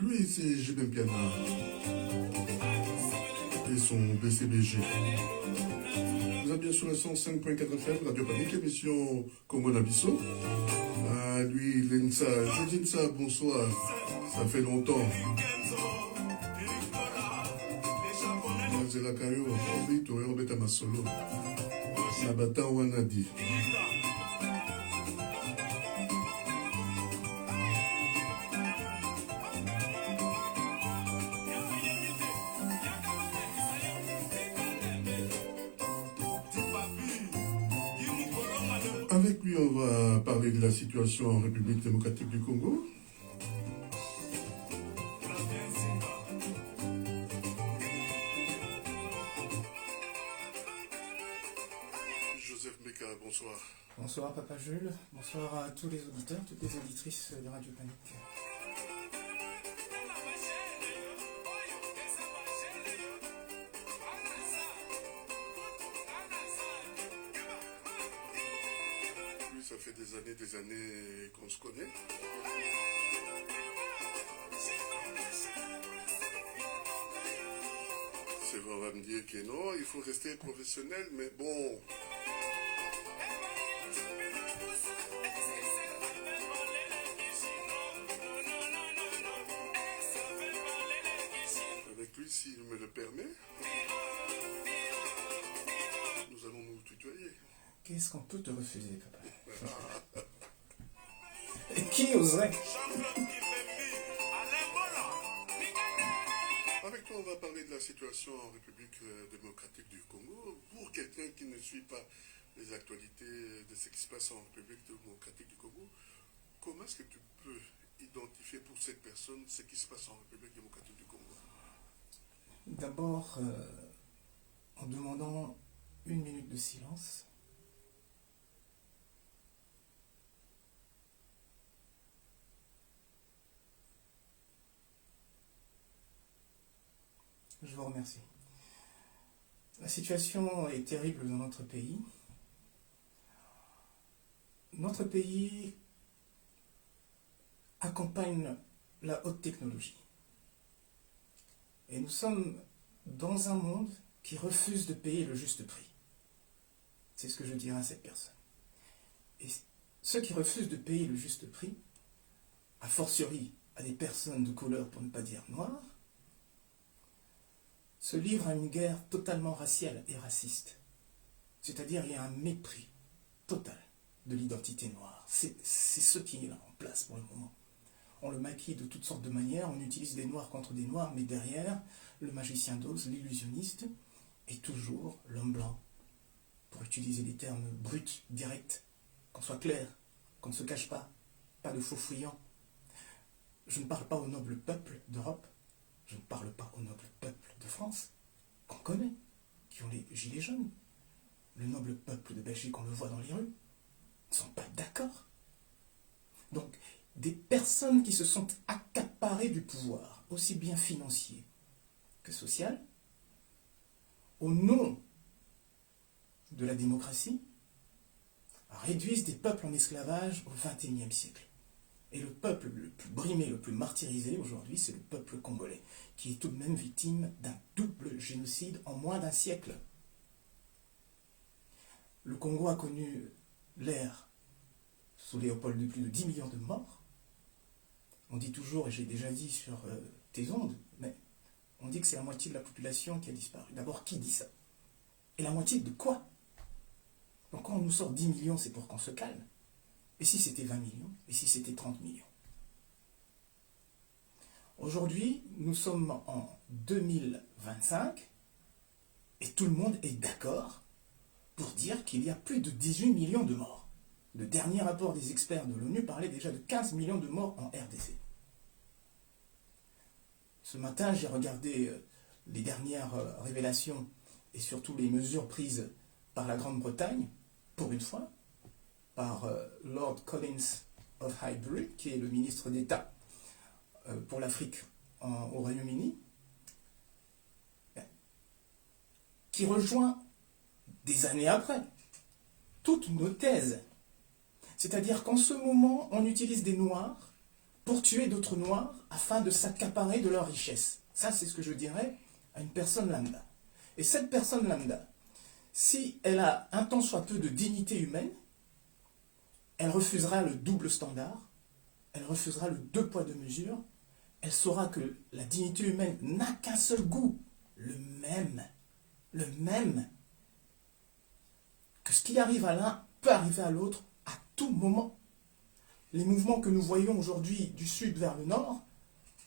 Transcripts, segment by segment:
Lui, c'est Jibem Piana et son BCBG. Vous êtes bien sur la 105.4 FM, Radio Panique, émission Congo Nabisso. Lui, Lensa, je dis ça, bonsoir, ça fait longtemps. Zela Kayo, Orbito, Orbeta Masolo, Nabata Wanadi. Avec lui, on va parler de la situation en République démocratique du Congo. Joseph Meka, bonsoir. Bonsoir Papa Jules, bonsoir à tous les auditeurs, toutes les auditrices de Radio Panique. Ça fait des années qu'on se connaît. C'est vrai, on va me dire que non, il faut rester professionnel, mais bon. Avec lui, s'il me le permet, nous allons nous tutoyer. Qu'est-ce qu'on peut te refuser, papa? Et qui oserait? Avec toi, on va parler de la situation en République démocratique du Congo. Pour quelqu'un qui ne suit pas les actualités de ce qui se passe en République démocratique du Congo, comment est-ce que tu peux identifier pour cette personne ce qui se passe en République démocratique du Congo? D'abord, en demandant 1 minute de silence. Je vous remercie. La situation est terrible dans notre pays. Notre pays accompagne la haute technologie. Et nous sommes dans un monde qui refuse de payer le juste prix. C'est ce que je dirais à cette personne. Et ceux qui refusent de payer le juste prix, a fortiori à des personnes de couleur, pour ne pas dire noires, se livrent à une guerre totalement raciale et raciste. C'est-à-dire il y a un mépris total de l'identité noire. C'est ce qui est là en place pour le moment. On le maquille de toutes sortes de manières, on utilise des noirs contre des noirs, mais derrière, le magicien d'Oz, l'illusionniste, est toujours l'homme blanc. Pour utiliser des termes bruts, directs, qu'on soit clair, qu'on ne se cache pas de faux fouillants. Je ne parle pas au noble peuple d'Europe. France, qu'on connaît, qui ont les gilets jaunes. Le noble peuple de Belgique, on le voit dans les rues, ne sont pas d'accord. Donc, des personnes qui se sont accaparées du pouvoir, aussi bien financier que social, au nom de la démocratie, réduisent des peuples en esclavage au XXIe siècle. Et le peuple le plus brimé, le plus martyrisé aujourd'hui, c'est le peuple congolais, qui est tout de même victime d'un double génocide en moins d'un siècle. Le Congo a connu l'ère sous Léopold de plus de 10 millions de morts. On dit toujours, et j'ai déjà dit sur tes ondes, mais on dit que c'est la moitié de la population qui a disparu. D'abord, qui dit ça? Et la moitié de quoi? Donc quand on nous sort 10 millions, c'est pour qu'on se calme. Et si c'était 20 millions? Et si c'était 30 millions? Aujourd'hui, nous sommes en 2025 et tout le monde est d'accord pour dire qu'il y a plus de 18 millions de morts. Le dernier rapport des experts de l'ONU parlait déjà de 15 millions de morts en RDC. Ce matin, j'ai regardé les dernières révélations et surtout les mesures prises par la Grande-Bretagne, pour une fois, par Lord Collins of Highbury, qui est le ministre d'État pour l'Afrique au Royaume-Uni, qui rejoint des années après toutes nos thèses. C'est-à-dire qu'en ce moment, on utilise des Noirs pour tuer d'autres Noirs afin de s'accaparer de leur richesse. Ça, c'est ce que je dirais à une personne lambda. Et cette personne lambda, si elle a un tant soit peu de dignité humaine, elle refusera le double standard, elle refusera le deux poids deux mesures, elle saura que la dignité humaine n'a qu'un seul goût, le même, que ce qui arrive à l'un peut arriver à l'autre à tout moment. Les mouvements que nous voyons aujourd'hui du sud vers le nord,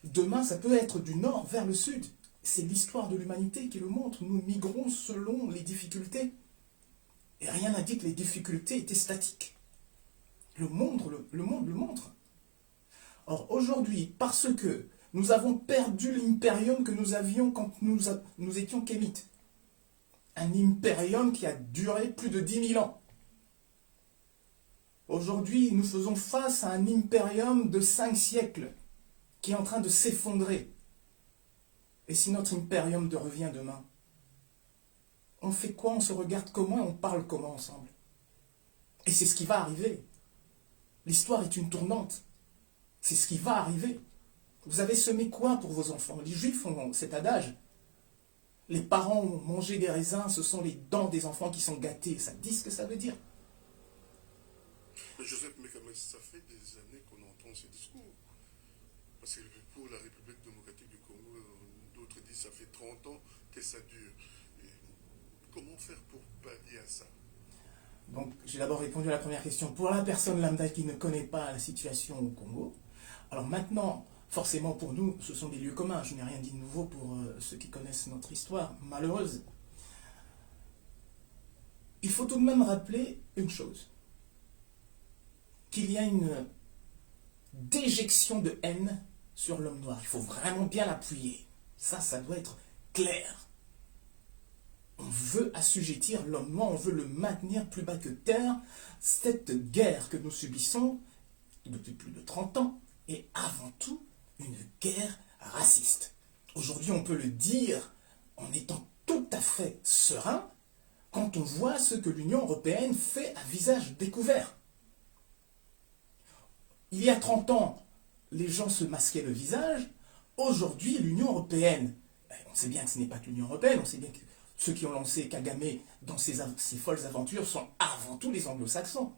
demain ça peut être du nord vers le sud. C'est l'histoire de l'humanité qui le montre. Nous migrons selon les difficultés. Et rien n'a dit que les difficultés étaient statiques. Le monde le montre. Or aujourd'hui, parce que nous avons perdu l'impérium que nous avions quand nous étions kémites, un impérium qui a duré plus de 10 000 ans. Aujourd'hui, nous faisons face à un impérium de 5 siècles qui est en train de s'effondrer. Et si notre impérium revient demain, on fait quoi? On se regarde comment et on parle comment ensemble? Et c'est ce qui va arriver. L'histoire est une tournante. C'est ce qui va arriver. Vous avez semé quoi pour vos enfants? Les Juifs ont cet adage. Les parents ont mangé des raisins, ce sont les dents des enfants qui sont gâtées. Ça dit ce que ça veut dire. Joseph Mekamès, ça fait des années qu'on entend ces discours. Parce que pour la République démocratique du Congo, d'autres disent que ça fait 30 ans que ça dure. Et comment faire pour pallier à ça? Donc, j'ai d'abord répondu à la première question. Pour la personne lambda qui ne connaît pas la situation au Congo, alors maintenant, forcément pour nous, ce sont des lieux communs. Je n'ai rien dit de nouveau pour ceux qui connaissent notre histoire malheureuse. Il faut tout de même rappeler une chose. Qu'il y a une déjection de haine sur l'homme noir. Il faut vraiment bien l'appuyer. Ça doit être clair. On veut assujettir l'homme noir, on veut le maintenir plus bas que terre. Cette guerre que nous subissons depuis plus de 30 ans est avant tout une guerre raciste. Aujourd'hui, on peut le dire en étant tout à fait serein quand on voit ce que l'Union européenne fait à visage découvert. Il y a 30 ans, les gens se masquaient le visage. Aujourd'hui, l'Union européenne, on sait bien que ce n'est pas que l'Union européenne, on sait bien que ceux qui ont lancé Kagame dans ces folles aventures sont avant tout les anglo-saxons,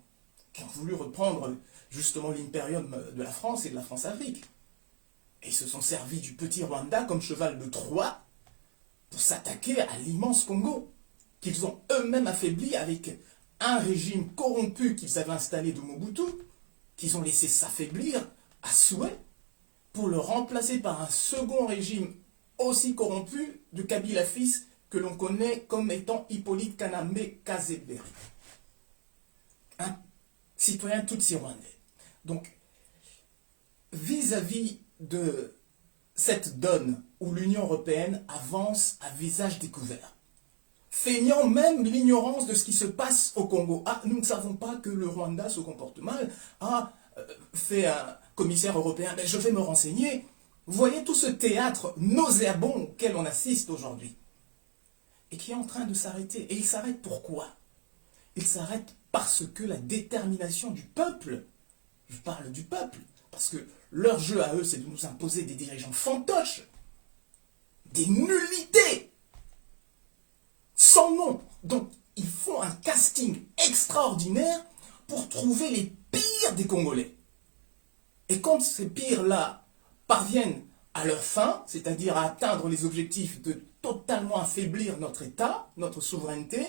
qui ont voulu reprendre justement l'impérium de la France et de la France-Afrique. Et ils se sont servis du petit Rwanda comme cheval de Troie pour s'attaquer à l'immense Congo, qu'ils ont eux-mêmes affaibli avec un régime corrompu qu'ils avaient installé de Mobutu, qu'ils ont laissé s'affaiblir à souhait pour le remplacer par un second régime aussi corrompu de Kabila fils que l'on connaît comme étant Hippolyte Kanambe Kazeberi, un citoyen tutsi rwandais. Donc, vis-à-vis de cette donne où l'Union européenne avance à visage découvert, feignant même l'ignorance de ce qui se passe au Congo. Ah, nous ne savons pas que le Rwanda se comporte mal. Ah, fait un commissaire européen, mais je vais me renseigner. Vous voyez tout ce théâtre nauséabond auquel on assiste aujourd'hui et qui est en train de s'arrêter. Et il s'arrête pourquoi? Il s'arrête parce que la détermination du peuple, je parle du peuple, parce que leur jeu à eux, c'est de nous imposer des dirigeants fantoches, des nullités, sans nom. Donc, ils font un casting extraordinaire pour trouver les pires des Congolais. Et quand ces pires-là parviennent à leur fin, c'est-à-dire à atteindre les objectifs de totalement affaiblir notre État, notre souveraineté,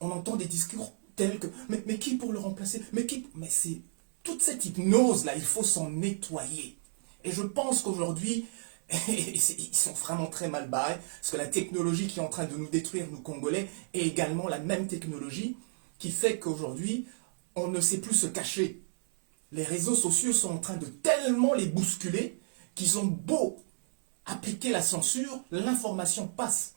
on entend des discours tels que « mais qui pour le remplacer? Mais qui ?» Mais c'est toute cette hypnose-là, il faut s'en nettoyer. Et je pense qu'aujourd'hui, ils sont vraiment très mal barrés, parce que la technologie qui est en train de nous détruire, nous Congolais, est également la même technologie qui fait qu'aujourd'hui, on ne sait plus se cacher. Les réseaux sociaux sont en train de tellement les bousculer qu'ils ont beau appliquer la censure, l'information passe.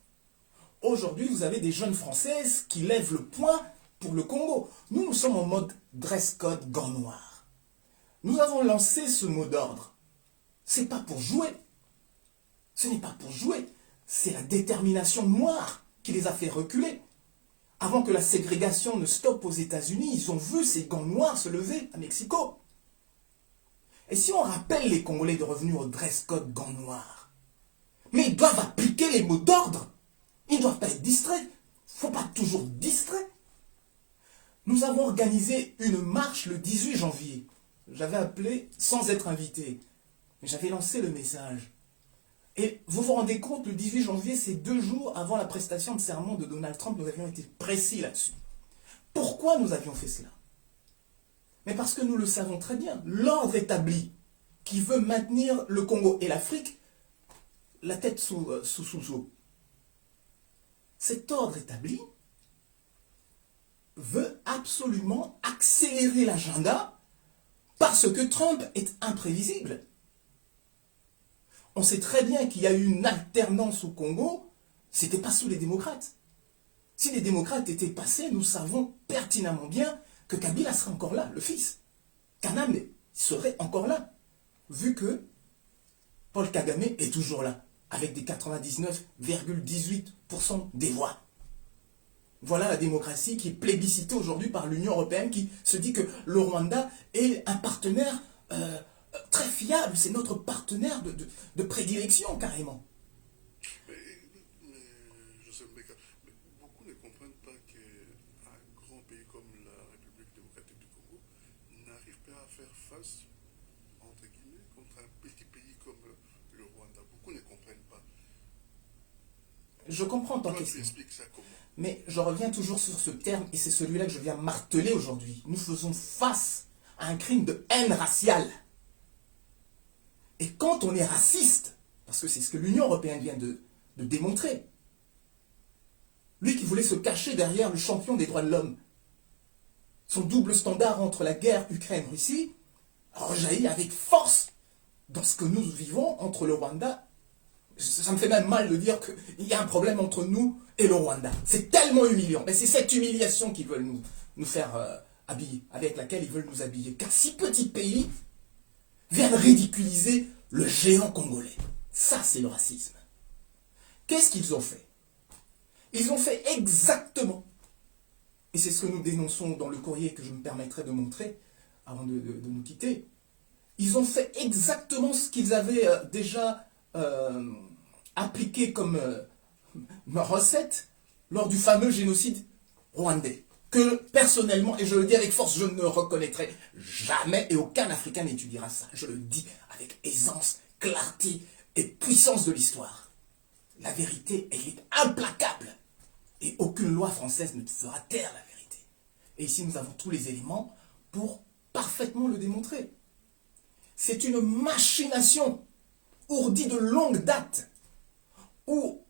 Aujourd'hui, vous avez des jeunes Françaises qui lèvent le poing pour le Congo. Nous sommes en mode dress code gants noirs. Nous avons lancé ce mot d'ordre. C'est pas pour jouer. Ce n'est pas pour jouer. C'est la détermination noire qui les a fait reculer. Avant que la ségrégation ne stoppe aux États-Unis, ils ont vu ces gants noirs se lever à Mexico. Et si on rappelle les Congolais de revenir au dress code gants noirs, mais ils doivent appliquer les mots d'ordre. Ils ne doivent pas être distraits. Il ne faut pas toujours distrait. Nous avons organisé une marche le 18 janvier. J'avais appelé sans être invité. J'avais lancé le message. Et vous vous rendez compte, le 18 janvier, c'est 2 jours avant la prestation de serment de Donald Trump. Nous avions été précis là-dessus. Pourquoi nous avions fait cela? Mais parce que nous le savons très bien. L'ordre établi qui veut maintenir le Congo et l'Afrique la tête sous eau. Cet ordre établi veut absolument accélérer l'agenda parce que Trump est imprévisible. On sait très bien qu'il y a eu une alternance au Congo, ce n'était pas sous les démocrates. Si les démocrates étaient passés, nous savons pertinemment bien que Kabila serait encore là, le fils. Kaname serait encore là, vu que Paul Kagame est toujours là, avec des 99,18% des voix. Voilà la démocratie qui est plébiscitée aujourd'hui par l'Union européenne, qui se dit que le Rwanda est un partenaire très fiable, c'est notre partenaire de prédilection carrément. Mais Joseph Mbeka, beaucoup ne comprennent pas qu'un grand pays comme la République démocratique du Congo n'arrive pas à faire face, entre guillemets, contre un petit pays comme le Rwanda. Beaucoup ne comprennent pas. Je comprends ta question. Tu expliques ça comment? Mais je reviens toujours sur ce terme, et c'est celui-là que je viens marteler aujourd'hui. Nous faisons face à un crime de haine raciale. Et quand on est raciste, parce que c'est ce que l'Union européenne vient de démontrer, lui qui voulait se cacher derrière le champion des droits de l'homme, son double standard entre la guerre Ukraine-Russie rejaillit avec force dans ce que nous vivons entre le Rwanda. Ça me fait même mal de dire qu'il y a un problème entre nous et le Rwanda. C'est tellement humiliant. Mais c'est cette humiliation qu'ils veulent nous faire habiller, avec laquelle ils veulent nous habiller. Car 6 petits pays viennent ridiculiser le géant congolais. Ça, c'est le racisme. Qu'est-ce qu'ils ont fait? Ils ont fait exactement, et c'est ce que nous dénonçons dans le courrier que je me permettrai de montrer avant de nous quitter, ils ont fait exactement ce qu'ils avaient déjà appliqué comme recette lors du fameux génocide rwandais, que personnellement, et je le dis avec force, je ne reconnaîtrai jamais, et aucun Africain n'étudiera ça. Je le dis avec aisance, clarté et puissance de l'histoire. La vérité, elle est implacable. Et aucune loi française ne fera taire la vérité. Et ici, nous avons tous les éléments pour parfaitement le démontrer. C'est une machination ourdie de longue date, où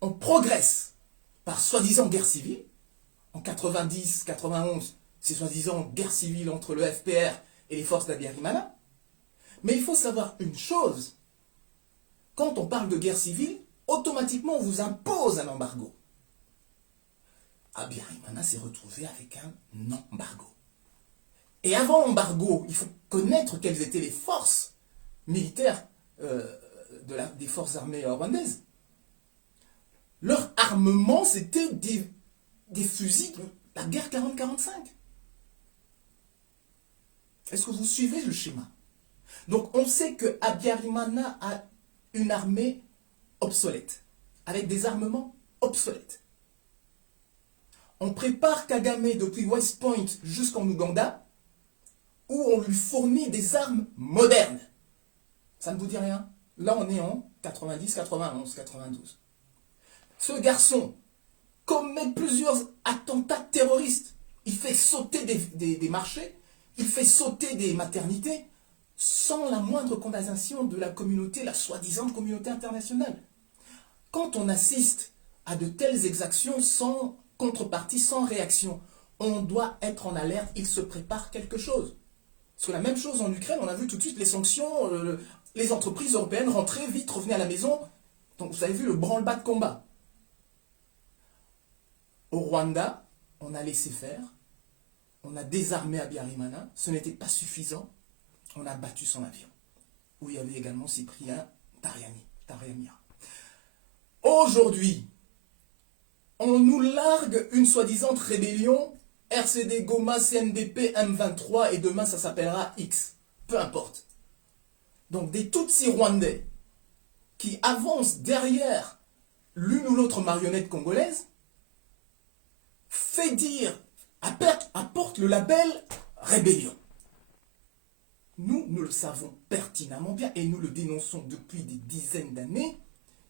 on progresse par soi-disant guerre civile. En 90, 91, c'est soi-disant guerre civile entre le FPR et les forces d'Abiyarimana. Mais il faut savoir une chose, quand on parle de guerre civile, automatiquement on vous impose un embargo. Habyarimana s'est retrouvé avec un embargo. Et avant l'embargo, il faut connaître quelles étaient les forces militaires des forces armées rwandaises. Leur armement, c'était des fusils de la guerre 40-45. Est-ce que vous suivez le schéma? Donc on sait que Habyarimana a une armée obsolète, avec des armements obsolètes. On prépare Kagame depuis West Point jusqu'en Ouganda, où on lui fournit des armes modernes. Ça ne vous dit rien? Là, on est en 90, 91, 92. Ce garçon commet plusieurs attentats terroristes. Il fait sauter des marchés, il fait sauter des maternités, sans la moindre condamnation de la communauté, la soi-disant communauté internationale. Quand on assiste à de telles exactions sans contrepartie, sans réaction, on doit être en alerte, il se prépare quelque chose. Parce que la même chose en Ukraine, on a vu tout de suite les sanctions, les entreprises européennes rentraient vite, revenaient à la maison. Donc vous avez vu le branle-bas de combat. Au Rwanda, on a laissé faire, on a désarmé Habyarimana, ce n'était pas suffisant, on a battu son avion, où il y avait également Cyprien Taryamira. Aujourd'hui, on nous largue une soi-disant rébellion, RCD, Goma, CNDP, M23, et demain ça s'appellera X, peu importe. Donc des Tutsis rwandais qui avancent derrière l'une ou l'autre marionnette congolaise, fait dire, apporte le label rébellion. Nous le savons pertinemment bien et nous le dénonçons depuis des dizaines d'années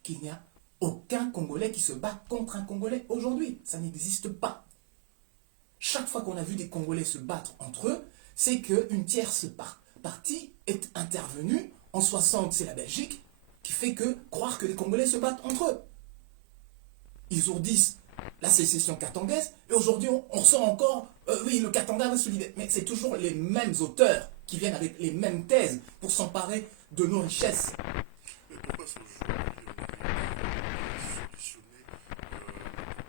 qu'il n'y a aucun Congolais qui se bat contre un Congolais aujourd'hui. Ça n'existe pas. Chaque fois qu'on a vu des Congolais se battre entre eux, c'est qu'une tierce partie est intervenue. En 60, c'est la Belgique qui fait croire que les Congolais se battent entre eux. Ils ourdissent la sécession katangaise, et aujourd'hui on ressort encore, oui, le Katanga va se libérer. Mais c'est toujours les mêmes auteurs qui viennent avec les mêmes thèses pour s'emparer de nos richesses. Mais pourquoi ce jour solutionner le problème même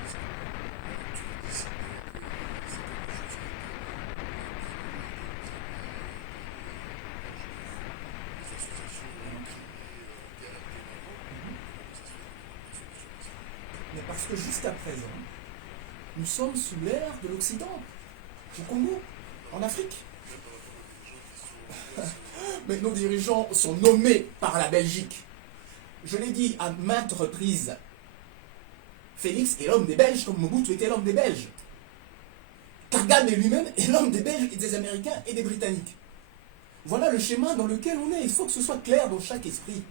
parce que tu as décidé que c'est quelque chose les associations ont crié guerre dernièrement. Ça se fait la solution. Mais parce que jusqu'à présent, nous sommes sous l'ère de l'Occident, au Congo, en Afrique. Mais nos dirigeants sont nommés par la Belgique. Je l'ai dit à maintes reprises, Félix est l'homme des Belges comme Mobutu était l'homme des Belges. Kagame lui-même est l'homme des Belges et des Américains et des Britanniques. Voilà le schéma dans lequel on est. Il faut que ce soit clair dans chaque esprit.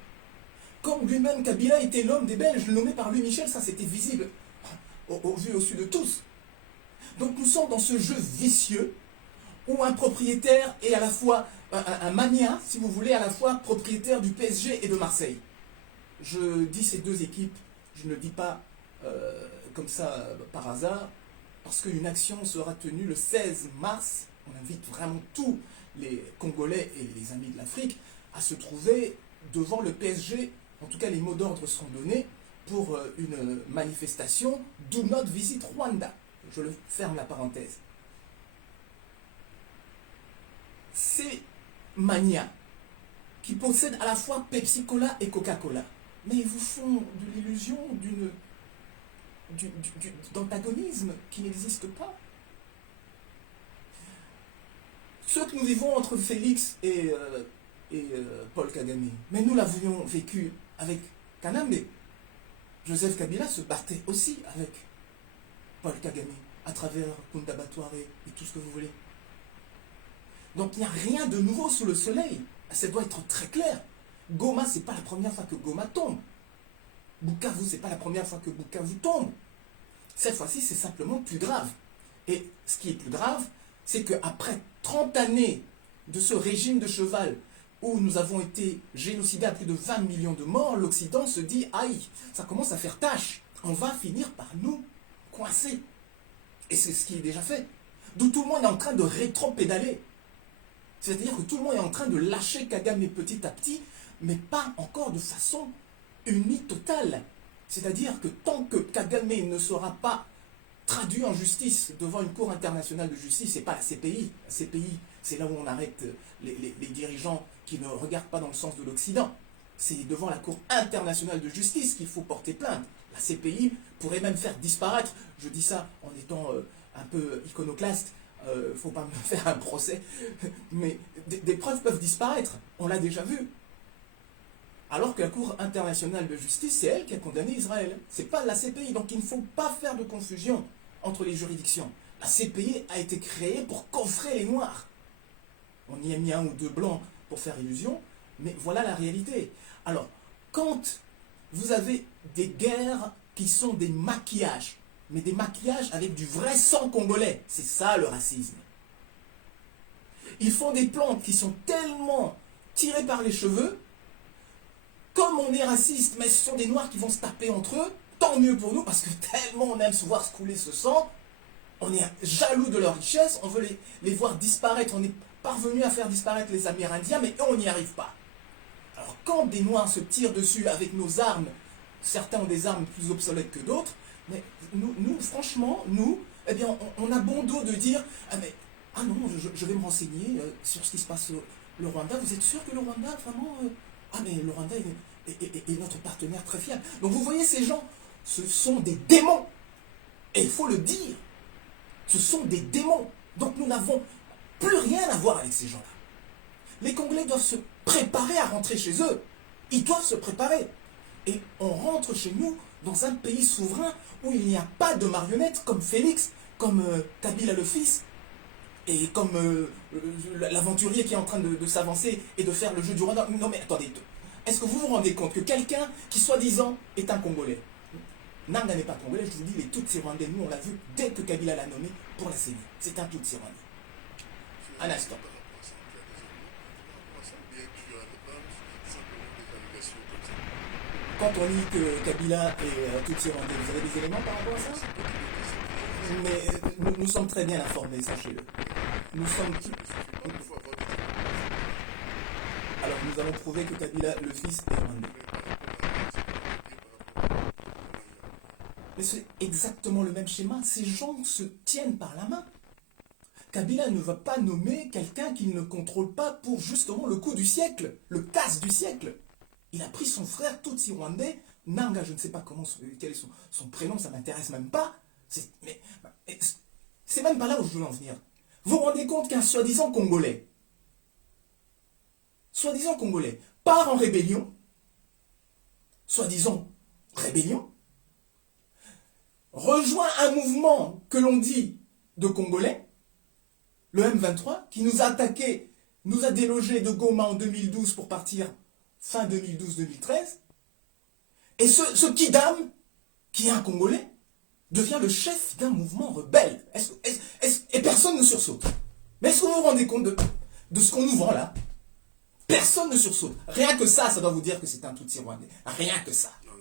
Comme lui-même Kabila était l'homme des Belges, nommé par Louis Michel, ça c'était visible au vu au su de tous. Donc nous sommes dans ce jeu vicieux où un propriétaire est à la fois un mania, si vous voulez, à la fois propriétaire du PSG et de Marseille. Je dis ces deux équipes, je ne le dis pas comme ça par hasard, parce qu'une action sera tenue le 16 mars. On invite vraiment tous les Congolais et les amis de l'Afrique à se trouver devant le PSG. En tout cas, les mots d'ordre seront donnés pour une manifestation « Do not visit Rwanda ». Je le ferme la parenthèse. Ces manias qui possèdent à la fois Pepsi-Cola et Coca-Cola, mais ils vous font de l'illusion d'antagonisme qui n'existe pas. Ce que nous vivons entre Félix et Paul Kagame, mais nous l'avions vécu avec Kanambe. Joseph Kabila se battait aussi avec Paul Kagame, à travers Kundaba Touareg et tout ce que vous voulez. Donc il n'y a rien de nouveau sous le soleil. Ça doit être très clair. Goma, ce n'est pas la première fois que Goma tombe. Bukavu, ce n'est pas la première fois que Bukavu tombe. Cette fois-ci, c'est simplement plus grave. Et ce qui est plus grave, c'est qu'après 30 années de ce régime de cheval, où nous avons été génocidés à plus de 20 millions de morts, l'Occident se dit « Aïe, ça commence à faire tâche. On va finir par nous coincer. » Et c'est ce qui est déjà fait. D'où tout le monde est en train de rétro-pédaler. C'est-à-dire que tout le monde est en train de lâcher Kagame petit à petit, mais pas encore de façon unie, totale. C'est-à-dire que tant que Kagame ne sera pas traduit en justice devant une cour internationale de justice, c'est pas la CPI. La CPI, c'est là où on arrête les dirigeants qui ne regardent pas dans le sens de l'Occident. C'est devant la cour internationale de justice qu'il faut porter plainte. La CPI pourrait même faire disparaître, je dis ça en étant un peu iconoclaste, faut pas me faire un procès, mais des preuves peuvent disparaître, on l'a déjà vu. Alors que la Cour internationale de justice, c'est elle qui a condamné Israël. C'est pas la CPI, donc il ne faut pas faire de confusion entre les juridictions. La CPI a été créée pour coffrer les Noirs. On y a mis un ou deux blancs pour faire illusion, mais voilà la réalité. Alors, quand vous avez des guerres qui sont des maquillages, mais des maquillages avec du vrai sang congolais, c'est ça le racisme. Ils font des plantes qui sont tellement tirées par les cheveux, comme on est raciste, mais ce sont des Noirs qui vont se taper entre eux, tant mieux pour nous, parce que tellement on aime se voir se couler ce sang, on est jaloux de leur richesse, on veut les voir disparaître, on est parvenu à faire disparaître les Amérindiens, mais on n'y arrive pas. Alors quand des Noirs se tirent dessus avec nos armes, certains ont des armes plus obsolètes que d'autres, mais nous franchement, eh bien, on a bon dos de dire ah non, je vais me renseigner sur ce qui se passe au Rwanda. Vous êtes sûr que le Rwanda, vraiment ah mais le Rwanda est notre partenaire très fiable. Donc vous voyez, ces gens, ce sont des démons. Et il faut le dire. Ce sont des démons. Donc nous n'avons plus rien à voir avec ces gens-là. Les Congolais doivent se préparer à rentrer chez eux. Ils doivent se préparer. Et on rentre chez nous dans un pays souverain où il n'y a pas de marionnettes comme Félix, comme Kabila le fils, et comme l'aventurier qui est en train de s'avancer et de faire le jeu du Rwanda. Non mais attendez, est-ce que vous vous rendez compte que quelqu'un qui soi-disant est un Congolais, Nanga n'est pas Congolais, je vous dis, les Tutsis rwandais, nous on l'a vu dès que Kabila l'a nommé pour la CENI. C'est un Tutsi rwandais. Un instant. Quand on dit que Kabila est Tutsi rwandais, vous avez des éléments par rapport à ça? Mais nous sommes très bien informés, sachez-le. Nous sommes... Alors nous allons prouver que Kabila, le fils, est rwandais. Mais c'est exactement le même schéma. Ces gens se tiennent par la main. Kabila ne va pas nommer quelqu'un qu'il ne contrôle pas pour justement le coup du siècle, le casse du siècle. Il a pris son frère Tutsi rwandais, Nanga, je ne sais pas quel est son prénom, ça ne m'intéresse même pas. C'est même pas là où je veux en venir. Vous vous rendez compte qu'un soi-disant Congolais, part en rébellion, soi-disant rébellion, rejoint un mouvement que l'on dit de Congolais, le M23, qui nous a attaqué, nous a délogé de Goma en 2012 pour partir fin 2012-2013, et ce Kidam, qui est un Congolais, devient le chef d'un mouvement rebelle. Et personne ne sursaute. Mais est-ce que vous vous rendez compte de ce qu'on nous vend là? Personne ne sursaute. Rien que ça doit vous dire que c'est un Tutsi rwandais. Rien que ça. Non,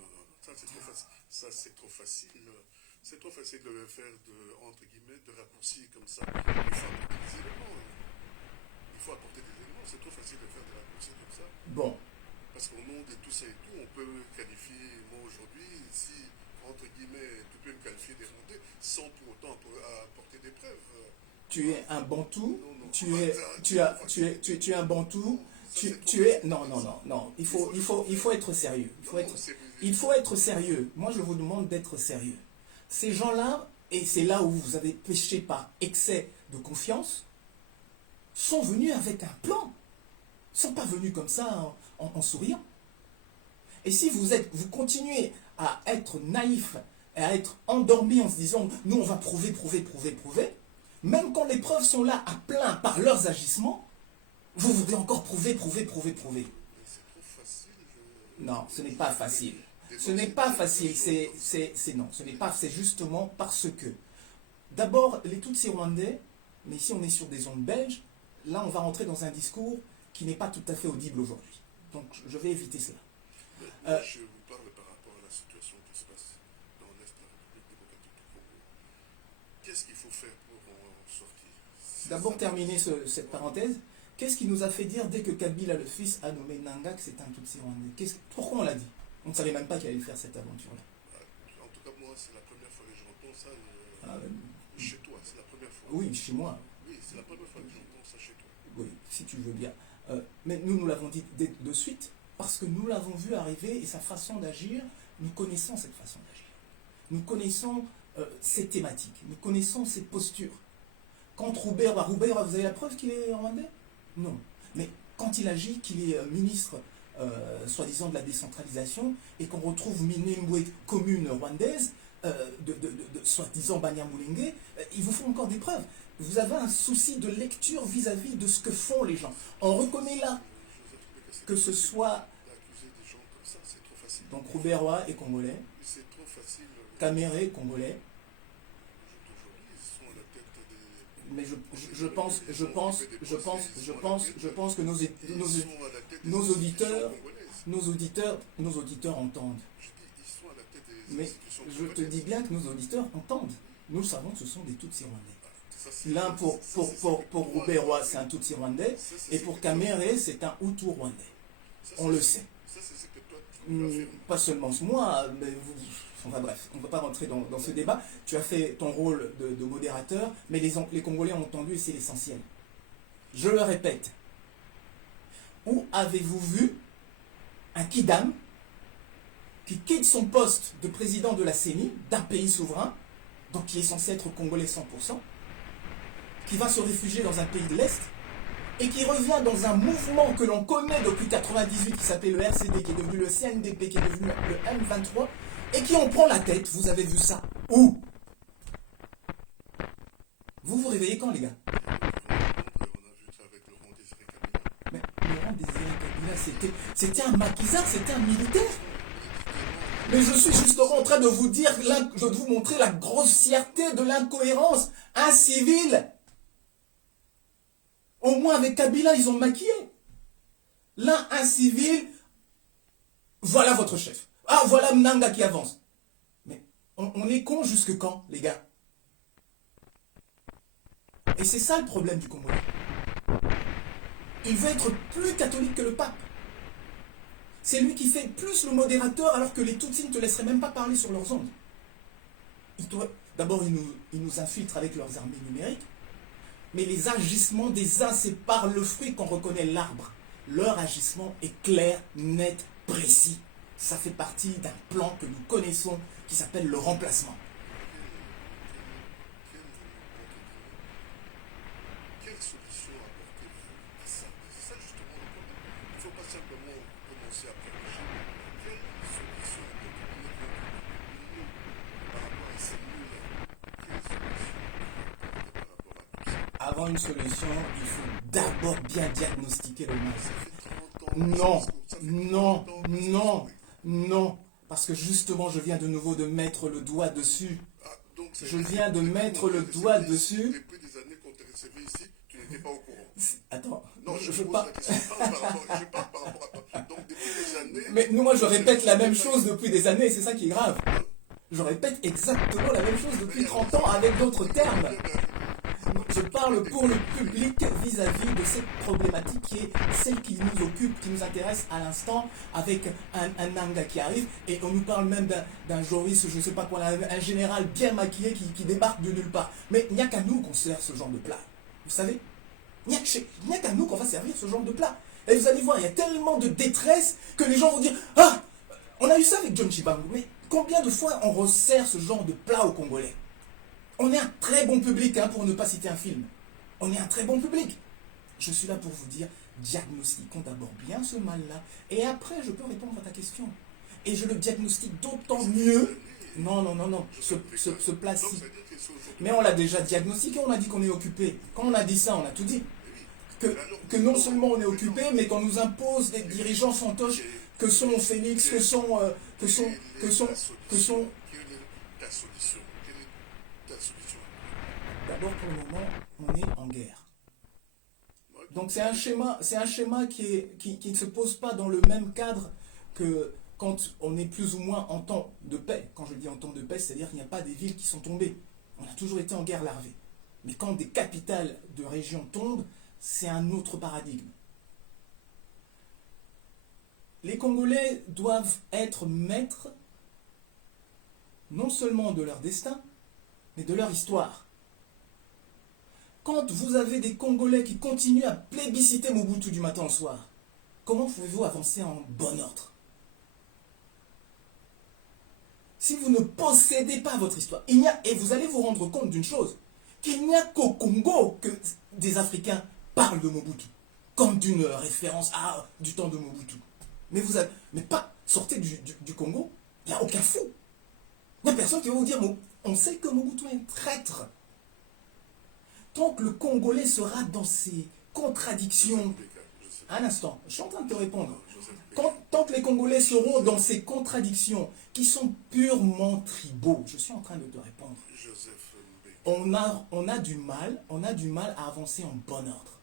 ça c'est trop facile. Ça c'est trop facile. C'est trop facile de le faire entre guillemets, de raccourcis comme ça. Il faut apporter des éléments. C'est trop facile de faire des raccourcis comme ça. Bon. Parce qu'au nom de tout ça et tout, on peut me qualifier, moi aujourd'hui, si, entre guillemets, tu peux me qualifier des Rwandais sans pour autant apporter des preuves. Tu es un Bantou, non. tu es un Bantou, tu es... Non, il faut être sérieux. Il faut être sérieux. Moi, je vous demande d'être sérieux. Ces gens-là, et c'est là où vous avez péché par excès de confiance, sont venus avec un plan. Ils ne sont pas venus comme ça en souriant. Et si vous continuez à être naïf et à être endormi en se disant « nous, on va prouver », même quand les preuves sont là à plein par leurs agissements, vous voudrez encore prouver. C'est trop facile. Non, ce n'est pas facile. Ce n'est pas facile. C'est justement parce que, d'abord, les Tutsis rwandais, mais ici on est sur des ondes belges, là on va rentrer dans un discours qui n'est pas tout à fait audible aujourd'hui. Donc je vais éviter cela. Je vous parle par rapport à la situation qui se passe dans l'Est de la République démocratique du Congo. Qu'est-ce qu'il faut faire pour en sortir? D'abord terminer cette parenthèse. Qu'est-ce qui nous a fait dire, dès que Kabila le fils a nommé Nanga, que c'est un Tutsi rwandais? Pourquoi on l'a dit? On ne savait même pas qu'il allait faire cette aventure-là. En tout cas, moi, c'est la première fois que j'entends ça Ah, chez toi. C'est la première fois. oui, chez moi. Oui, c'est la première fois que j'entends ça chez toi. Oui, si tu veux bien. Mais nous l'avons dit de suite, parce que nous l'avons vu arriver et sa façon d'agir, nous connaissons cette façon d'agir. Nous connaissons ses thématiques, nous connaissons ses postures. Quand Roubaix, vous avez la preuve qu'il est rwandais? Non. Mais quand il agit, qu'il est ministre, soi-disant, de la décentralisation, et qu'on retrouve Minembwe, commune rwandaise, soi-disant Banyamulenge, il vous faut encore des preuves. Vous avez un souci de lecture vis-à-vis de ce que font les gens. On reconnaît là que ce soit... D'accuser des gens comme ça, c'est trop facile. Donc Roubaix est congolais, C'est trop facile. Caméré congolais, Ils sont à la tête des... mais je pense que nos auditeurs entendent. Je dis, ils sont à la tête des Mais institutions je te dis bien que nos auditeurs entendent. Nous savons que ce sont des Tutsis rwandais. Ça, c'est- L'un pour Roubaix, c'est un Tutsi rwandais, ça, c'est et ce pour que Caméré, c'est un Hutu rwandais. ça, On c'est- le sait. Ça, c'est ce que toi, tu affirmes. Pas seulement moi, mais enfin bref, on ne va pas rentrer dans ce débat. Tu as fait ton rôle de modérateur, mais les Congolais ont entendu et c'est l'essentiel. Je le répète. Où avez-vous vu un Kidam qui quitte son poste de président de la CENI, d'un pays souverain, donc qui est censé être congolais 100%, qui va se réfugier dans un pays de l'Est, et qui revient dans un mouvement que l'on connaît depuis 1998, qui s'appelle le RCD, qui est devenu le CNDP, qui est devenu le M23, et qui en prend la tête. Vous avez vu ça où? Vous vous réveillez quand, les gars? On a vu ça avec Laurent Désiré Kabila. Mais Laurent Désiré Kabila, c'était un maquisard, c'était un militaire. Mais je suis justement en train de vous dire, de vous montrer la grossièreté de l'incohérence. Un civil. Au moins avec Kabila, ils ont maquillé. L'un, un civil. Voilà votre chef. Ah, voilà Mnanga qui avance. Mais on est con jusque quand, les gars? Et c'est ça le problème du Congolais. Il veut être plus catholique que le pape. C'est lui qui fait plus le modérateur, alors que les Tutsis ne te laisseraient même pas parler sur leurs ondes. D'abord, ils nous infiltrent avec leurs armées numériques, mais les agissements des uns, c'est par le fruit qu'on reconnaît l'arbre. Leur agissement est clair, net, précis. Ça fait partie d'un plan que nous connaissons qui s'appelle le remplacement. Quelle solution apportez-vous à ça? C'est ça justement le problème. Il ne faut pas simplement commencer à protéger. Quelle solution apportez-vous par rapport à ces murs-là? Quelle solution apportez par rapport à tout ça? Avant une solution, il faut d'abord bien diagnostiquer le mal. Ça fait 30 ans. Non, Ça fait non, 30 ans. non, non. Parce que justement, je viens de nouveau de mettre le doigt dessus. Ah, donc ça Je veut dire viens de que mettre le depuis doigt des- dessus. Depuis des années qu'on t'a recevé ici, tu n'étais pas au courant. Attends, Non, je je pose parle. la question. Je parle par rapport à toi. Donc depuis des années. Mais nous, moi, je répète la même chose depuis des années, et c'est ça qui est grave. Je répète exactement la même chose depuis 30 ans avec d'autres termes. Je parle pour le public vis-à-vis de cette problématique qui est celle qui nous occupe, qui nous intéresse à l'instant, avec un Nanga qui arrive, et on nous parle même d'un Joris, je ne sais pas quoi, un général bien maquillé qui débarque de nulle part. Mais il n'y a qu'à nous qu'on sert ce genre de plat. Vous savez? Il n'y a qu'à nous qu'on va servir ce genre de plat. Et vous allez voir, il y a tellement de détresse que les gens vont dire « Ah, on a eu ça avec John Chibangu, mais combien de fois on resserre ce genre de plat aux Congolais ?» On est un très bon public, hein, pour ne pas citer un film. On est un très bon public. Je suis là pour vous dire, diagnostiquons d'abord bien ce mal-là, et après je peux répondre à ta question. Et je le diagnostique d'autant mieux. Non, ce plat-ci. Mais on l'a déjà diagnostiqué, on a dit qu'on est occupé. Quand on a dit ça, on a tout dit. Que non seulement on est occupé, mais qu'on nous impose des dirigeants fantoches que sont Félix, que sont... Quelle est ta solution? Quelle est ta solution? D'abord, pour le moment, on est en guerre. Donc c'est un schéma qui ne se pose pas dans le même cadre que quand on est plus ou moins en temps de paix. Quand je dis en temps de paix, c'est-à-dire qu'il n'y a pas des villes qui sont tombées. On a toujours été en guerre larvée. Mais quand des capitales de régions tombent, c'est un autre paradigme. Les Congolais doivent être maîtres non seulement de leur destin, mais de leur histoire. Quand vous avez des Congolais qui continuent à plébisciter Mobutu du matin au soir, comment pouvez-vous avancer en bon ordre? Si vous ne possédez pas votre histoire, et vous allez vous rendre compte d'une chose, qu'il n'y a qu'au Congo que des Africains parlent de Mobutu, comme d'une référence du temps de Mobutu. Mais pas, sortez du Congo, il n'y a aucun fou. Il n'y a personne qui va vous dire, on sait que Mobutu est un traître. Tant que le Congolais sera dans ses contradictions... Un instant, je suis en train de te répondre. Tant que les Congolais seront dans ces contradictions qui sont purement tribaux, je suis en train de te répondre. On a du mal à avancer en bon ordre.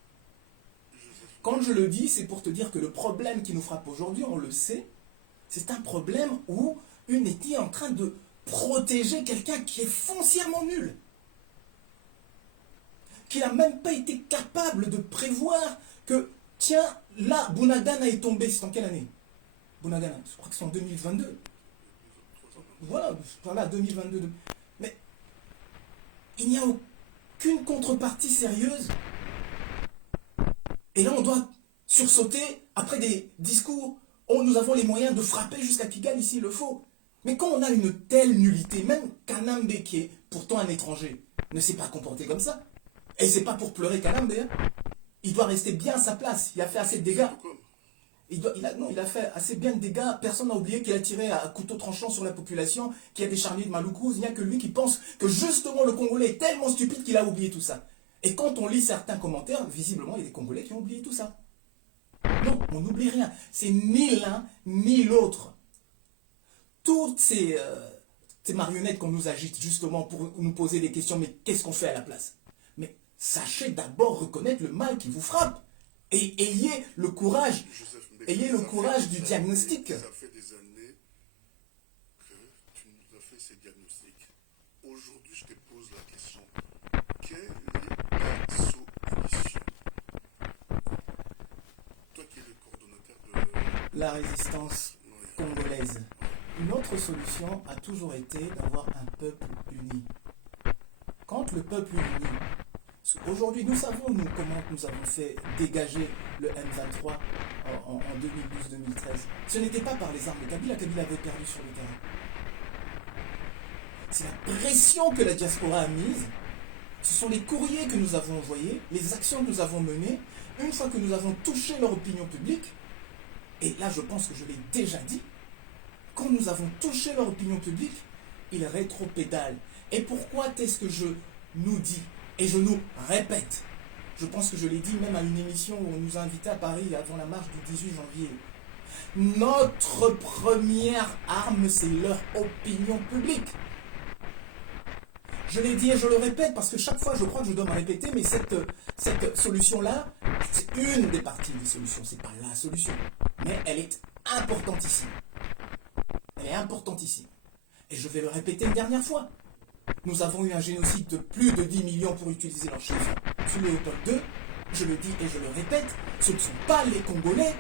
Quand je le dis, c'est pour te dire que le problème qui nous frappe aujourd'hui, on le sait, c'est un problème où une ethnie est en train de protéger quelqu'un qui est foncièrement nul. Qui n'a même pas été capable de prévoir que, tiens, là, Bunagana est tombé. C'est en quelle année? Bunagana, je crois que c'est en 2022. Voilà, 2022. Mais il n'y a aucune contrepartie sérieuse. Et là, on doit sursauter après des discours. Oh, nous avons les moyens de frapper jusqu'à Kigali s'il le faut. Mais quand on a une telle nullité, même Kanambe, qui est pourtant un étranger, ne s'est pas comporté comme ça. Et c'est pas pour pleurer Kanambe. Hein. Il doit rester bien à sa place. Il a fait assez de dégâts. Il a fait assez bien de dégâts. Personne n'a oublié qu'il a tiré à couteau tranchant sur la population, qu'il y a des charniers de Maluku. Il n'y a que lui qui pense que justement le Congolais est tellement stupide qu'il a oublié tout ça. Et quand on lit certains commentaires, visiblement, il y a des Congolais qui ont oublié tout ça. Non, on n'oublie rien. C'est ni l'un ni l'autre. Toutes ces marionnettes qu'on nous agite justement pour nous poser des questions, mais qu'est-ce qu'on fait à la place? Mais sachez d'abord reconnaître le mal qui vous frappe. Et ayez le courage, du diagnostic. Ça fait des années que tu nous as fait ces diagnostics. Aujourd'hui, je te pose la question. Quelle est la solution? Toi qui es le coordonnateur de la résistance congolaise. Une autre solution a toujours été d'avoir un peuple uni. Quand le peuple est uni, aujourd'hui nous savons comment nous avons fait dégager le M23 en 2012-2013. Ce n'était pas par les armes de Kabila, Kabila avait perdu sur le terrain. C'est la pression que la diaspora a mise. Ce sont les courriers que nous avons envoyés, les actions que nous avons menées, une fois que nous avons touché leur opinion publique, et là je pense que je l'ai déjà dit, quand nous avons touché leur opinion publique, ils rétropédalent. Et pourquoi est-ce que je nous dis, et je nous répète, je pense que je l'ai dit même à une émission où on nous a invités à Paris avant la marche du 18 janvier, notre première arme, c'est leur opinion publique. Je l'ai dit et je le répète parce que chaque fois je crois que je dois me répéter, mais cette solution-là, c'est une des parties des solutions, c'est pas la solution. Mais elle est importantissime. Elle est importantissime. Et je vais le répéter une dernière fois. Nous avons eu un génocide de plus de 10 millions pour utiliser leur chiffre sur Léopold II. Je le dis et je le répète, ce ne sont pas les Congolais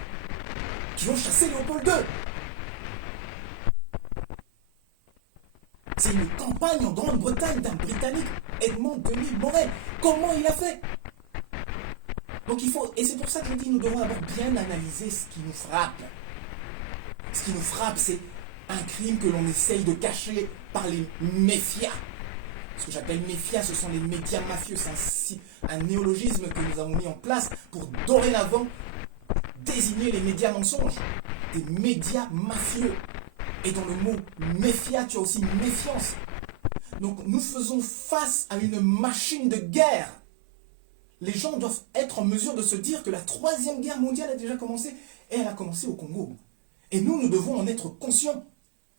qui ont chassé Léopold II. C'est une campagne en Grande-Bretagne d'un Britannique, Edmond Denis Morel. Comment il a fait? Donc il faut, et c'est pour ça que je dis, nous devons d'abord bien analyser ce qui nous frappe. Ce qui nous frappe, c'est un crime que l'on essaye de cacher par les méfias. Ce que j'appelle méfias, ce sont les médias mafieux. C'est un néologisme que nous avons mis en place pour dorénavant désigner les médias mensonges. Des médias mafieux. Et dans le mot méfia, tu as aussi méfiance. Donc nous faisons face à une machine de guerre. Les gens doivent être en mesure de se dire que la Troisième Guerre mondiale a déjà commencé, et elle a commencé au Congo. Et nous devons en être conscients.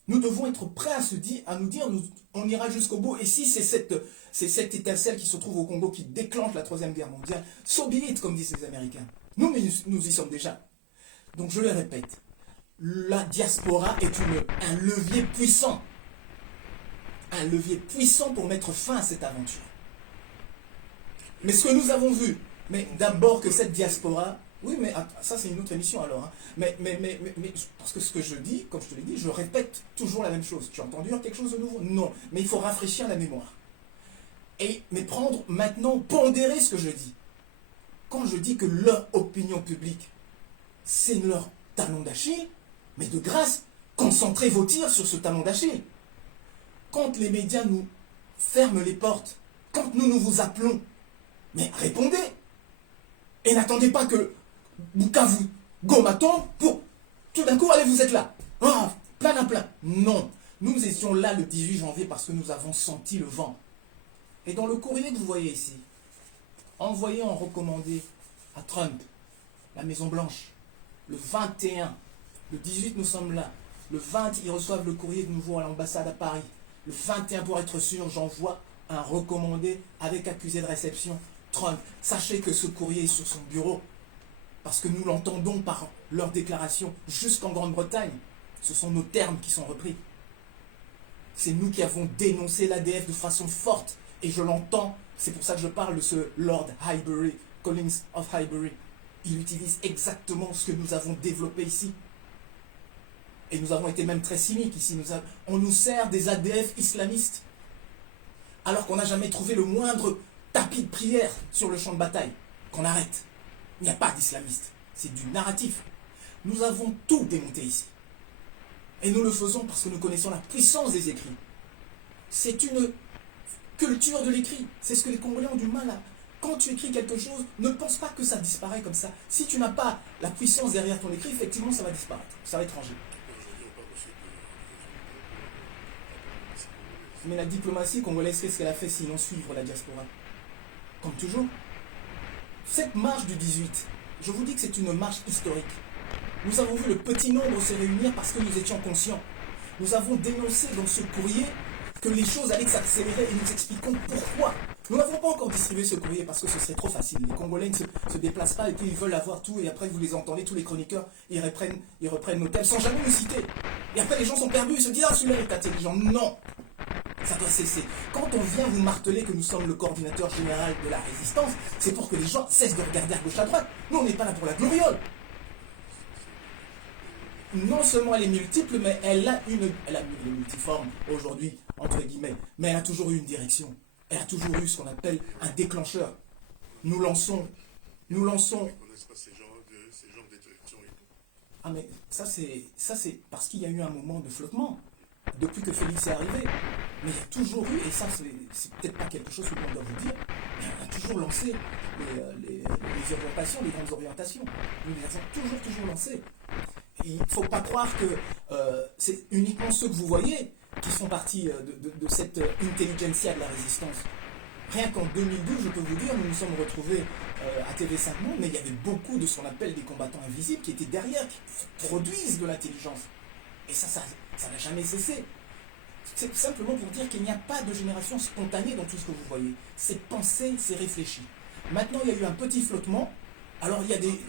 Nous devons être prêts à nous dire, on ira jusqu'au bout. Et si c'est cette étincelle qui se trouve au Congo qui déclenche la Troisième Guerre mondiale, so be it, comme disent les Américains. Nous y sommes déjà. Donc je le répète, la diaspora est un levier puissant. Un levier puissant pour mettre fin à cette aventure. Mais ce que nous avons vu Mais d'abord que cette diaspora... Oui, mais ça c'est une autre émission alors. Hein. Mais, parce que ce que je dis, comme je te l'ai dit, je répète toujours la même chose. Tu as entendu quelque chose de nouveau? Non. Mais il faut rafraîchir la mémoire. Mais prendre maintenant, pondérer ce que je dis. Quand je dis que leur opinion publique, c'est leur talon d'Achille, mais de grâce, concentrez vos tirs sur ce talon d'Achille. Quand les médias nous ferment les portes, quand nous vous appelons, mais répondez. Et n'attendez pas que Bukavu Gomaton pour tout d'un coup, allez, vous êtes là. Ah, plein à plein. Non. Nous étions là le 18 janvier parce que nous avons senti le vent. Et dans le courrier que vous voyez ici, envoyé en recommandé à Trump, la Maison Blanche, le 21, le 18 nous sommes là, le 20 ils reçoivent le courrier de nouveau à l'ambassade à Paris, le 21 pour être sûr j'envoie un recommandé avec accusé de réception Trump. Sachez que ce courrier est sur son bureau, parce que nous l'entendons par leur déclaration jusqu'en Grande-Bretagne. Ce sont nos termes qui sont repris. C'est nous qui avons dénoncé l'ADF de façon forte, et je l'entends, c'est pour ça que je parle de ce Lord Highbury, Collins of Highbury. Il utilise exactement ce que nous avons développé ici. Et nous avons été même très cyniques ici. On nous sert des ADF islamistes, alors qu'on n'a jamais trouvé le moindre tapis de prière sur le champ de bataille. Qu'on arrête. Il n'y a pas d'islamistes. C'est du narratif. Nous avons tout démonté ici. Et nous le faisons parce que nous connaissons la puissance des écrits. C'est une culture de l'écrit. C'est ce que les Congolais ont du mal à... Quand tu écris quelque chose, ne pense pas que ça disparaît comme ça. Si tu n'as pas la puissance derrière ton écrit, effectivement, ça va disparaître. Ça va étranger. Mais la diplomatie congolaise, qu'est-ce qu'elle a fait sinon suivre la diaspora? Comme toujours. Cette marche du 18, je vous dis que c'est une marche historique. Nous avons vu le petit nombre se réunir parce que nous étions conscients. Nous avons dénoncé dans ce courrier que les choses allaient s'accélérer et nous expliquons pourquoi. Nous n'avons pas encore distribué ce courrier parce que ce serait trop facile. Les Congolais ne se déplacent pas et puis ils veulent avoir tout et après vous les entendez, tous les chroniqueurs, ils reprennent nos thèmes sans jamais nous citer. Et après les gens sont perdus, ils se disent « Ah, celui-là est intelligent ». Non, ça doit cesser. Quand on vient vous marteler que nous sommes le coordinateur général de la résistance, c'est pour que les gens cessent de regarder à gauche à droite. Nous, on n'est pas là pour la gloriole. Non seulement elle est multiple, mais elle est multiforme aujourd'hui, entre guillemets, mais elle a toujours eu une direction. Elle a toujours eu ce qu'on appelle un déclencheur. Nous lançons. Ils ne connaissent pas ces genres de direction et tout. Ah mais ça c'est parce qu'il y a eu un moment de flottement depuis que Félix est arrivé. Mais il y a toujours eu, et ça c'est peut-être pas quelque chose que l'on doit vous dire, mais on a toujours lancé les orientations, les grandes orientations. Nous les avons toujours lancées. Il ne faut pas croire que c'est uniquement ceux que vous voyez qui font partie de cette intelligentsia de la résistance. Rien qu'en 2012, je peux vous dire, nous nous sommes retrouvés à TV5 Monde, mais il y avait beaucoup de ce qu'on appelle des combattants invisibles qui étaient derrière, qui produisent de l'intelligence. Et ça n'a jamais cessé. C'est simplement pour dire qu'il n'y a pas de génération spontanée dans tout ce que vous voyez. C'est pensé, c'est réfléchi. Maintenant, il y a eu un petit flottement. Alors, il y a des...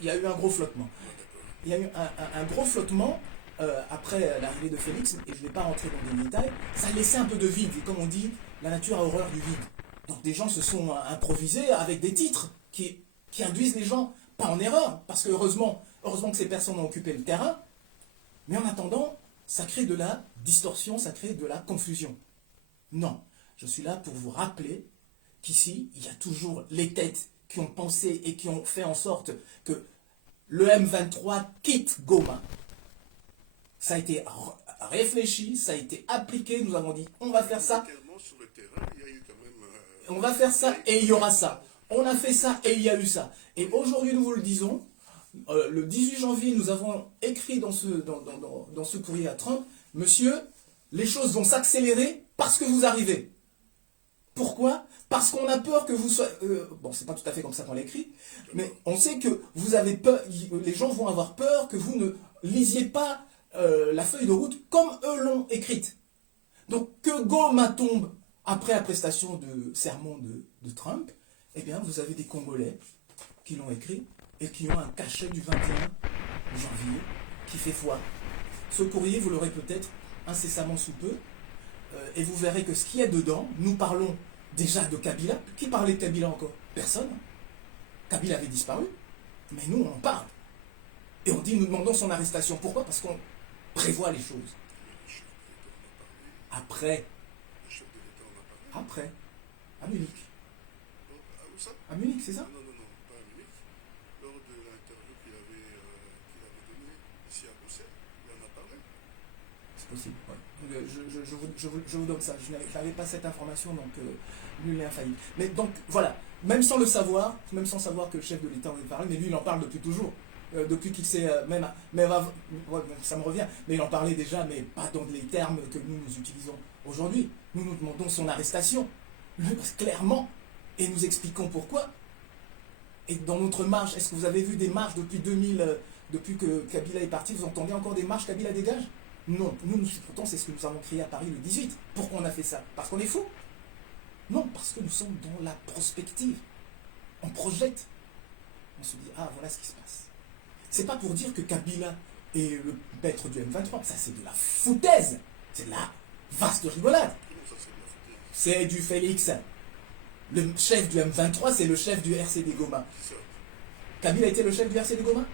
Il y a eu un gros flottement. Il y a eu un gros flottement après l'arrivée de Félix, et je ne vais pas rentrer dans des détails. Ça a laissé un peu de vide. Et comme on dit, la nature a horreur du vide. Donc des gens se sont improvisés avec des titres qui induisent les gens, pas en erreur, parce que heureusement que ces personnes ont occupé le terrain, mais en attendant, ça crée de la distorsion, ça crée de la confusion. Non, je suis là pour vous rappeler qu'ici, il y a toujours les têtes qui ont pensé et qui ont fait en sorte que le M23 quitte Goma. Ça a été réfléchi, ça a été appliqué, nous avons dit on va faire ça. Sur le terrain, il y a eu quand même, on va faire ça et il y aura ça. On a fait ça et il y a eu ça. Et aujourd'hui, nous vous le disons, le 18 janvier, nous avons écrit dans ce courrier à Trump, monsieur, les choses vont s'accélérer parce que vous arrivez. Pourquoi? Parce qu'on a peur que vous soyez... bon, c'est pas tout à fait comme ça qu'on l'écrit, mais on sait que vous avez peur, les gens vont avoir peur que vous ne lisiez pas la feuille de route comme eux l'ont écrite. Donc, que Goma tombe après la prestation de serment de Trump, eh bien, vous avez des Congolais qui l'ont écrit et qui ont un cachet du 21 janvier qui fait foi. Ce courrier, vous l'aurez peut-être incessamment sous peu, et vous verrez que ce qu'il y a dedans, nous parlons déjà de Kabila. Qui parlait de Kabila encore? Personne. Kabila avait disparu. Mais nous, on en parle. Et on dit, nous demandons son arrestation. Pourquoi? Parce qu'on prévoit les choses. Après, Le chef de l'État en a parlé. après, à Munich. Où ça? À Munich, c'est ça? Non, pas à Munich. Lors de l'interview qu'il avait donnée ici à Bruxelles, il en a parlé. C'est possible, ouais. Je vous donne ça. Je n'avais pas cette information, donc nul n'est infaillible. Mais donc, voilà. Même sans le savoir, même sans savoir que le chef de l'État en avait parlé, mais lui, il en parle depuis toujours. Depuis qu'il s'est ouais, ça me revient, mais il en parlait déjà, mais pas dans les termes que nous utilisons aujourd'hui. Nous demandons son arrestation, clairement, et nous expliquons pourquoi. Et dans notre marche, est-ce que vous avez vu des marches depuis 2000, depuis que Kabila est parti, vous entendez encore des marches Kabila dégage? Non, pourtant c'est ce que nous avons crié à Paris le 18. Pourquoi on a fait ça? Parce qu'on est fou? Non, parce que nous sommes dans la prospective. On projette. On se dit, ah, voilà ce qui se passe. C'est pas pour dire que Kabila est le maître du M23. Ça, c'est de la foutaise. C'est de la vaste rigolade. C'est du Félix. Le chef du M23, c'est le chef du RCD Goma. Kabila était le chef du RCD Goma?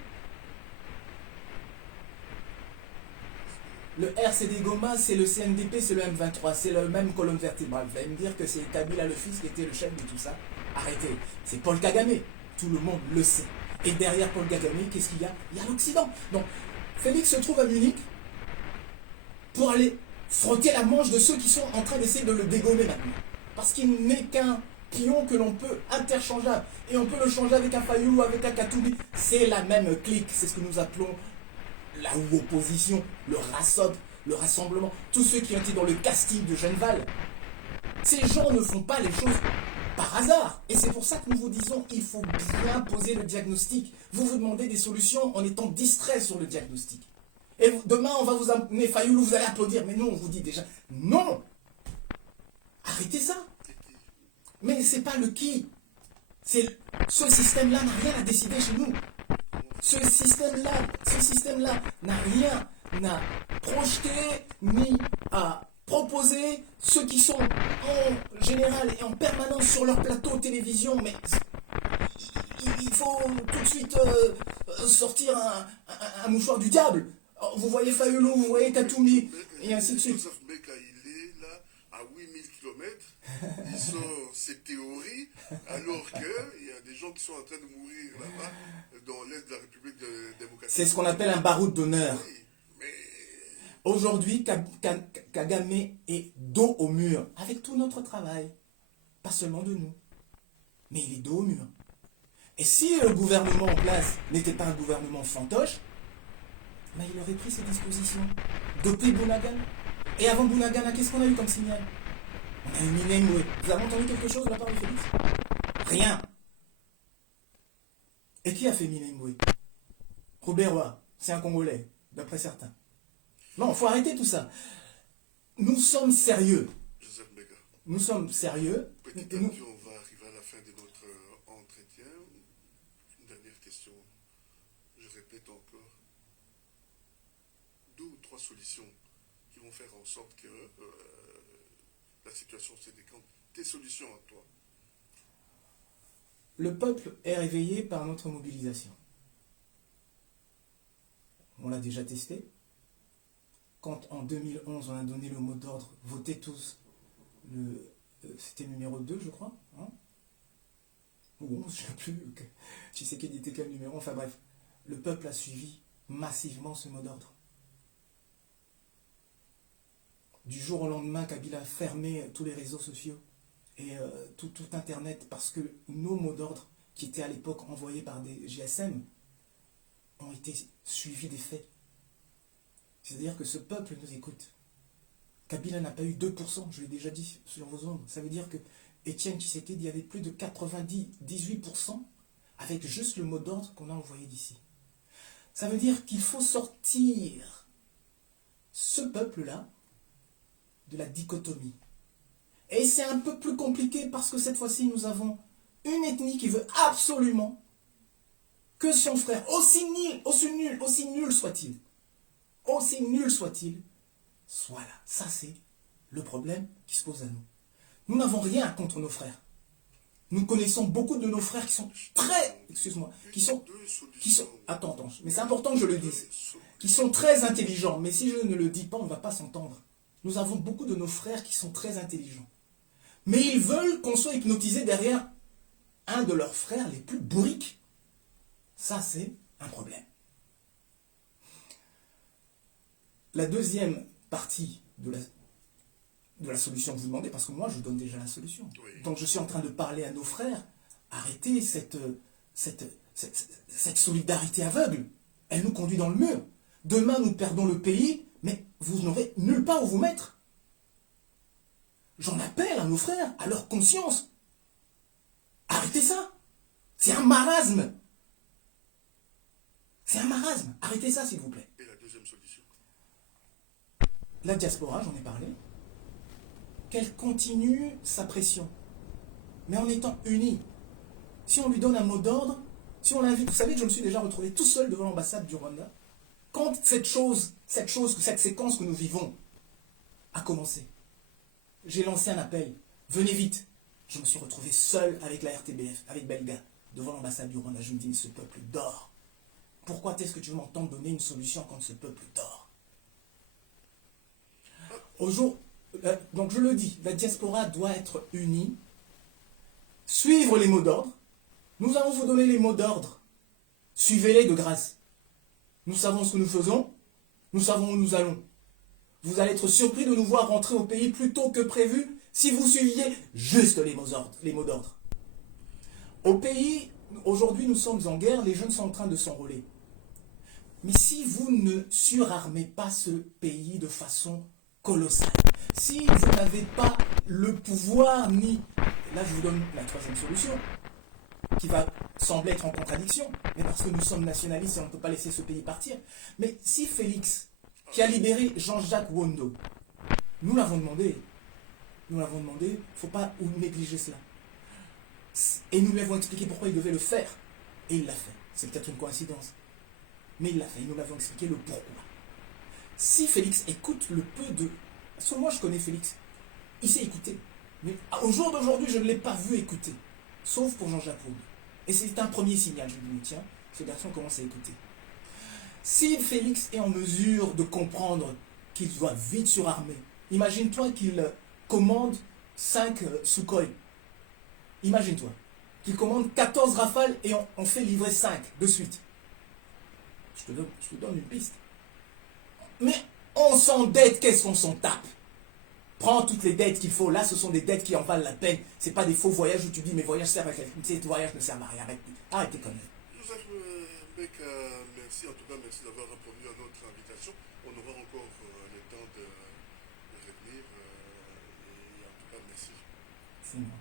Le RCD Goma, c'est le CNDP, c'est le M23, c'est le même colonne vertébrale. Vous allez me dire que c'est Kabila le fils qui était le chef de tout ça. Arrêtez. C'est Paul Kagame. Tout le monde le sait. Et derrière Paul Kagame, qu'est-ce qu'il y a? Il y a l'Occident. Donc, Félix se trouve à Munich pour aller frotter la manche de ceux qui sont en train d'essayer de le dégommer maintenant. Parce qu'il n'est qu'un pion que l'on peut interchangeable. Et on peut le changer avec un Fayou, avec un Katoubi. C'est la même clique. C'est ce que nous appelons la opposition, le RASOP, le rassemblement. Tous ceux qui ont été dans le casting de Genval. Ces gens ne font pas les choses par hasard. Et c'est pour ça que nous vous disons qu'il faut bien poser le diagnostic. Vous vous demandez des solutions en étant distrait sur le diagnostic. Et demain, on va vous amener Fayoulou, vous allez applaudir. Mais non, on vous dit déjà, non. Arrêtez ça. Mais c'est pas le qui. Ce système-là n'a rien à décider chez nous. Ce système-là n'a rien à projeter ni à proposer ceux qui sont en général et en permanence sur leur plateau télévision, mais il faut tout de suite sortir un mouchoir du diable. Vous voyez Fayoulou, vous voyez Katoumi, et ainsi de suite. Joseph Meka, il est là à 8000 km, il sort ses théories, alors qu'il y a des gens qui sont en train de mourir là-bas, dans l'est de la République démocratique. C'est ce qu'on appelle un baroud d'honneur. Oui, mais... Aujourd'hui, Kagame est dos au mur, avec tout notre travail. Pas seulement de nous, mais il est dos au mur. Et si le gouvernement en place n'était pas un gouvernement fantoche, ben il aurait pris ses dispositions. Depuis Bounagan. Et avant Bounagan, qu'est-ce qu'on a eu comme signal? On a eu Minembwe. Vous avez entendu quelque chose de la part de Félix? Rien. Et qui a fait Minembwe? Robert Roy, c'est un Congolais, d'après certains. Non, il faut arrêter tout ça. Nous sommes sérieux. Joseph Meka. Nous sommes sérieux. Petit à petit, on va arriver à la fin de notre entretien. Une dernière question. Je répète encore. 2 ou 3 solutions qui vont faire en sorte que la situation se décante. Tes solutions à toi. Le peuple est réveillé par notre mobilisation. On l'a déjà testé. Quand en 2011 on a donné le mot d'ordre, votez tous, c'était numéro 2 je crois, hein, ou 11, je ne sais plus, Tshisekedi était quel numéro, enfin bref, le peuple a suivi massivement ce mot d'ordre. Du jour au lendemain, Kabila a fermé tous les réseaux sociaux et tout Internet parce que nos mots d'ordre, qui étaient à l'époque envoyés par des GSM, ont été suivis des faits. C'est-à-dire que ce peuple nous écoute. Kabila n'a pas eu 2%, je l'ai déjà dit sur vos ondes. Ça veut dire que Étienne Tshisekedi avait plus de 98% avec juste le mot d'ordre qu'on a envoyé d'ici. Ça veut dire qu'il faut sortir ce peuple-là de la dichotomie. Et c'est un peu plus compliqué parce que cette fois-ci, nous avons une ethnie qui veut absolument que son frère, aussi nul soit-il, soit là. Ça, c'est le problème qui se pose à nous. Nous n'avons rien contre nos frères. Nous connaissons beaucoup de nos frères qui sont très, excuse-moi, qui sont, attends, mais c'est important que je le dise, qui sont très intelligents, mais si je ne le dis pas, on ne va pas s'entendre. Nous avons beaucoup de nos frères qui sont très intelligents. Mais ils veulent qu'on soit hypnotisé derrière un de leurs frères les plus bourriques. Ça, c'est un problème. La deuxième partie de la solution que vous demandez, parce que moi, je donne déjà la solution. Oui. Donc, je suis en train de parler à nos frères. Arrêtez cette solidarité aveugle. Elle nous conduit dans le mur. Demain, nous perdons le pays, mais vous n'aurez nulle part où vous mettre. J'en appelle à nos frères, à leur conscience. Arrêtez ça. C'est un marasme. C'est un marasme. Arrêtez ça, s'il vous plaît. Et la deuxième solution? La diaspora, j'en ai parlé. Qu'elle continue sa pression, mais en étant unie. Si on lui donne un mot d'ordre, si on l'invite, vous savez que je me suis déjà retrouvé tout seul devant l'ambassade du Rwanda, quand cette séquence que nous vivons a commencé. J'ai lancé un appel, venez vite. Je me suis retrouvé seul avec la RTBF, avec Belga, devant l'ambassade du Rwanda. Je me dis, mais ce peuple dort. Pourquoi est-ce que tu veux m'entendre donner une solution quand ce peuple dort? Donc je le dis, la diaspora doit être unie, suivre les mots d'ordre. Nous allons vous donner les mots d'ordre. Suivez-les de grâce. Nous savons ce que nous faisons, nous savons où nous allons. Vous allez être surpris de nous voir rentrer au pays plus tôt que prévu si vous suiviez juste les mots d'ordre. Au pays, aujourd'hui nous sommes en guerre, les jeunes sont en train de s'enrôler. Mais si vous ne surarmez pas ce pays de façon colossale, si vous n'avez pas le pouvoir ni... Là je vous donne la troisième solution, qui va sembler être en contradiction, mais parce que nous sommes nationalistes et on ne peut pas laisser ce pays partir. Mais si Félix, qui a libéré Jean-Jacques Wondo, nous l'avons demandé, il ne faut pas négliger cela. Et nous lui avons expliqué pourquoi il devait le faire. Et il l'a fait. C'est peut-être une coïncidence. Mais il l'a fait. Nous l'avons expliqué le pourquoi. Si Félix écoute le peu de... Parce que moi, je connais Félix. Il sait écouter. Mais au jour d'aujourd'hui, je ne l'ai pas vu écouter. Sauf pour Jean-Jacques Wondo. Et c'est un premier signal. Je lui dis, tiens, ce garçon commence à écouter. Si Félix est en mesure de comprendre qu'il doit vite surarmer, imagine-toi qu'il commande 5 Sukhoi. Imagine-toi qu'il commande 14 rafales et on fait livrer 5 de suite. Je te donne une piste. Mais on s'endette, qu'est-ce qu'on s'en tape? Prends toutes les dettes qu'il faut. Là, ce sont des dettes qui en valent la peine. Ce n'est pas des faux voyages où tu dis mes voyages servent à quelque chose. Ces voyages ne servent à rien. Arrêtez quand même. Merci, en tout cas, merci d'avoir répondu à notre invitation. On aura encore le temps de revenir. Et en tout cas, merci. C'est moi.